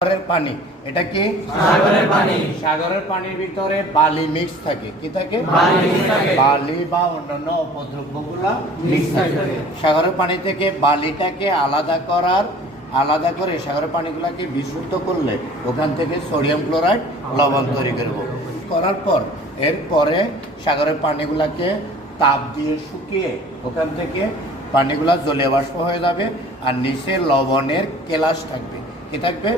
সাগরের পানি এটা কি? সাগরের পানি। সাগরের পানির ভিতরে বালি মিক্স থাকে। কি থাকে? বালি বালি বা অন্যান্য অপদ্রব্যগুলা মিক্স থাকে। থাকে। সাগরের পানি থেকে বালিটাকে আলাদা করার আলাদা করে সাগরের পানিগুলোকে বিশুদ্ধ করলে ওখান থেকে সোডিয়াম ক্লোরাইড লবণ তৈরি করব। করার পর এরপরে সাগরের পানিগুলাকে তাপ দিয়ে শুকিয়ে ওখান থেকে পানিগুলা জলীয় বাষ্প হয়ে যাবে আর নিচে লবণের কেলাস থাকবে। কি থাকবে?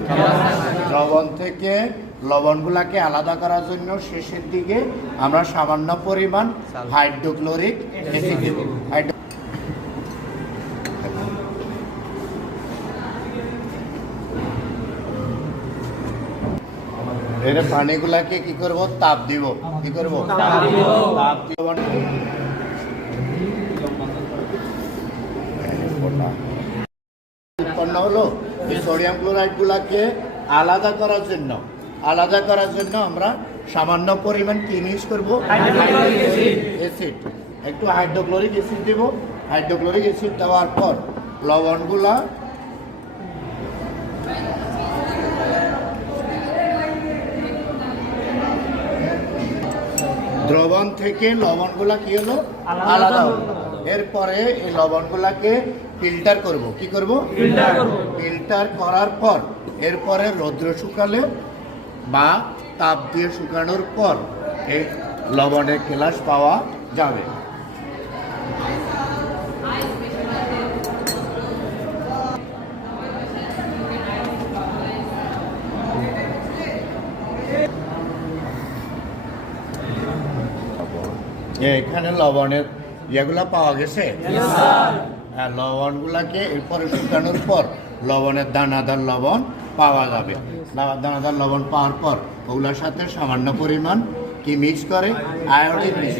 লবণ থেকে লবণগুলাকে আলাদা করার জন্য শেষের দিকে আমরা সামান্য পরিমাণ হাইড্রোক্লোরিক অ্যাসিড দেব। এর পানিগুলাকে কি করব? তাপ দিব। কি করব? তাপ দিব। উৎপন্ন হলো? এই সোডিয়াম ক্লোরাইড গুলাকে আলাদা করার জন্য, আলাদা করার জন্য আমরা সামান্য পরিমাণ কি মিক্স করব অ্যাসিড। একটু হাইড্রোক্লোরিক অ্যাসিড দেবো হাইড্রোক্লোরিক অ্যাসিড দেওয়ার পর লবণগুলা দ্রবণ থেকে লবণগুলা কি হলো আলাদা হলো। এরপরে এই লবণগুলাকে ফিল্টার করব। কি করব? ফিল্টার করব। ফিল্টার করার পর এরপরে রৌদ্র শুকালে বা তাপ দিয়ে শুকানোর পর এই লবণের কেলাস পাওয়া যাবে। এখানে লবণের ইয়েগুলা পাওয়া গেছে? লবণ লবণগুলাকে এরপরে শুকানোর পর লবণের দানাদার লবণ পাওয়া যাবে। দানাদার লবণ পাওয়ার পর ওগুলোর সাথে সামান্য পরিমাণ কি মিক্স করে? Iodine mix